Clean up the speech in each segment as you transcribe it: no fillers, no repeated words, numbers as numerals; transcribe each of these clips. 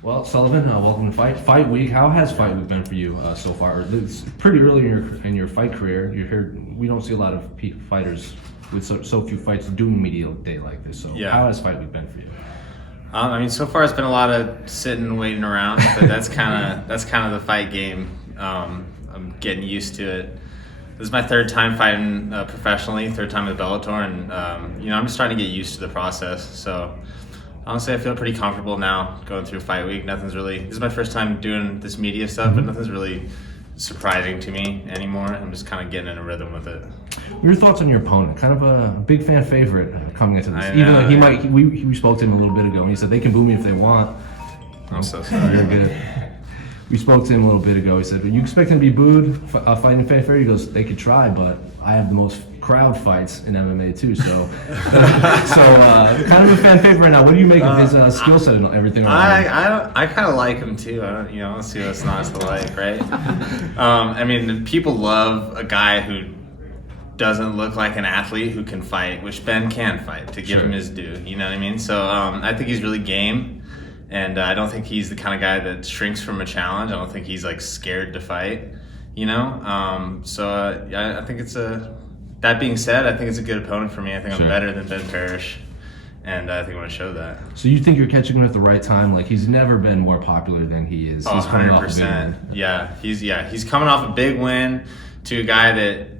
Well, Sullivan, welcome to Fight Week. How has Fight Week been for you so far? It's pretty early in your fight career. You're here. We don't see a lot of fighters with so few fights doing media day like this. So, Yeah. how has Fight Week been for you? So far it's been a lot of sitting and waiting around, but that's kind of the fight game. I'm getting used to it. This is my third time fighting professionally, third time at Bellator, and I'm just starting to get used to the process. So honestly, I feel pretty comfortable now going through Fight Week. This is my first time doing this media stuff, but nothing's really surprising to me anymore. I'm just kind of getting in a rhythm with it. Your thoughts on your opponent? Kind of a big fan favorite coming into this. I Even know, though we spoke to him a little bit ago, and he said they can boo me if they want. I'm so sorry. You're good. We spoke to him a little bit ago. He said, "You expect him to be booed fighting fan favorite?" He goes, "They could try, but I have the most crowd fights in MMA too." So, kind of a fan favorite right now. What do you make of his skill set and everything? I kind of like him too. I don't see what's not to like, right? People love a guy who doesn't look like an athlete who can fight, which Ben can fight, to give him his due. You know what I mean? So I think he's really game. And I don't think he's the kind of guy that shrinks from a challenge. I don't think he's like scared to fight, I think that being said, I think it's a good opponent for me. I think I'm better than Ben Parrish, and I think I'm going to show that. So you think you're catching him at the right time? Like, he's never been more popular than he is. Oh, he's coming 100%. He's coming off a big win to a guy that,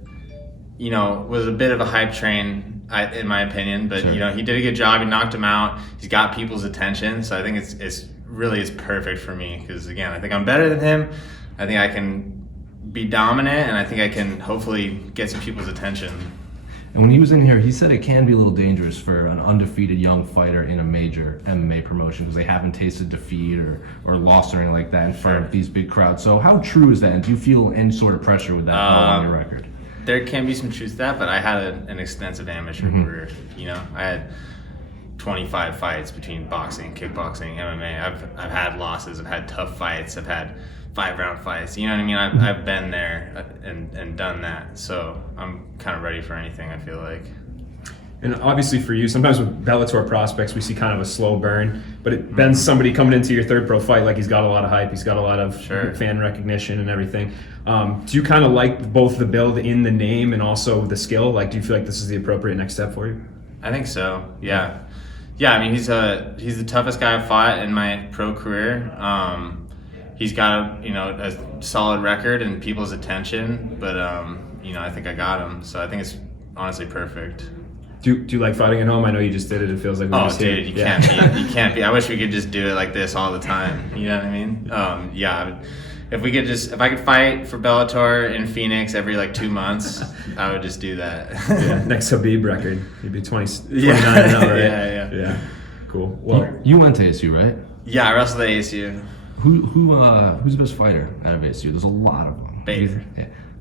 was a bit of a hype train, in my opinion, but he did a good job. He knocked him out. He's got people's attention, so I think it's really perfect for me because, again, I think I'm better than him. I think I can be dominant, and I think I can hopefully get some people's attention. And when he was in here, he said it can be a little dangerous for an undefeated young fighter in a major MMA promotion because they haven't tasted defeat or lost or anything like that in front of these big crowds. So how true is that? And do you feel any sort of pressure with that on your record? There can be some truth to that, but I had an extensive amateur career. I had 25 fights between boxing, kickboxing, MMA. I've had losses. I've had tough fights. I've had 5-round fights. You know what I mean? I've been there and done that. So I'm kind of ready for anything, I feel like. And obviously for you, sometimes with Bellator prospects, we see kind of a slow burn. But Ben's somebody coming into your third pro fight, like he's got a lot of hype, he's got a lot of fan recognition and everything. Do you kind of like both the build in the name and also the skill? Like, do you feel like this is the appropriate next step for you? I think so. Yeah. He's the toughest guy I've fought in my pro career. He's got a solid record and people's attention, but I think I got him. So I think it's honestly perfect. Do you like fighting at home? I know you just did it. It feels like you can't be. I wish we could just do it like this all the time. You know what I mean? If I could fight for Bellator in Phoenix every 2 months, I would just do that. Next Habib record, he'd be 29 and 0, right? Yeah. Cool. Well, you went to ASU, right? Yeah, I wrestled at ASU. Who's the best fighter out of ASU? There's a lot of them. Bader.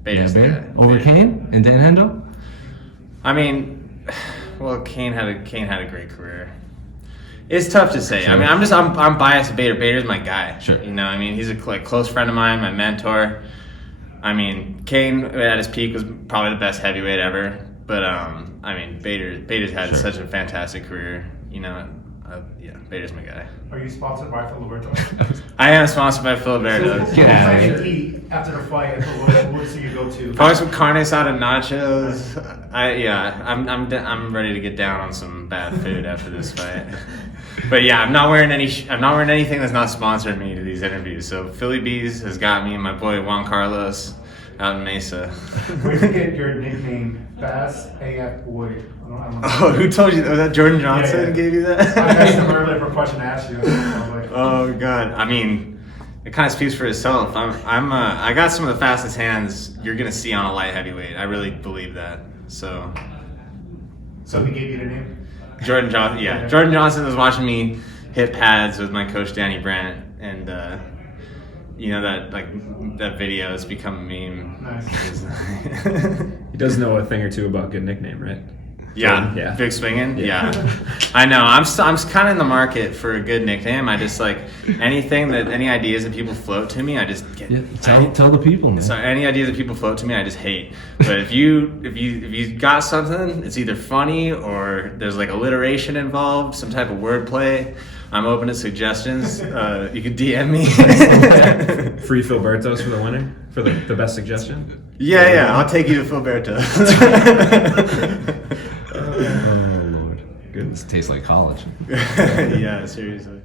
Bader. Over Kane and Dan Hendo? Kane had a great career. It's tough to say. I'm biased to Bader. Bader's my guy. Sure. He's a close friend of mine, my mentor. Kane at his peak was probably the best heavyweight ever. But Bader's had such a fantastic career. Bader's my guy. Are you sponsored by Filiberto? I am sponsored by Filiberto. So Get out of what you eat after the fight? What's you go to? Probably some carne asada nachos. I'm ready to get down on some bad food after this fight. But yeah, I'm not wearing anything that's not sponsoring me to these interviews. So Philly Bees has got me, and my boy Juan Carlos out in Mesa. Where'd you get your nickname, Fast AF Boy? I don't know. Oh, who told you that? Was that Jordan Johnson Yeah. gave you that? I asked him earlier for a question to ask you. I was like, Oh God, it kind of speaks for itself. I got some of the fastest hands you're gonna see on a light heavyweight. I really believe that. So he gave you the name? Jordan Johnson, yeah. Okay. Jordan Johnson was watching me hit pads with my coach Danny Brandt, and that video has become a meme. Nice. he does know a thing or two about good nickname, right? Yeah. Big swinging. Yeah. I know. I'm kind of in the market for a good nickname. I just any ideas that people float to me, I just get. Yeah, tell the people, man. So any ideas that people float to me, I just hate. But if you got something, it's either funny or there's alliteration involved, some type of wordplay, I'm open to suggestions. You can DM me. Free Filbertos for the winner, for the best suggestion. Yeah, I'll take you to Filberto. Oh Lord, Good. this tastes like college. Yeah, seriously.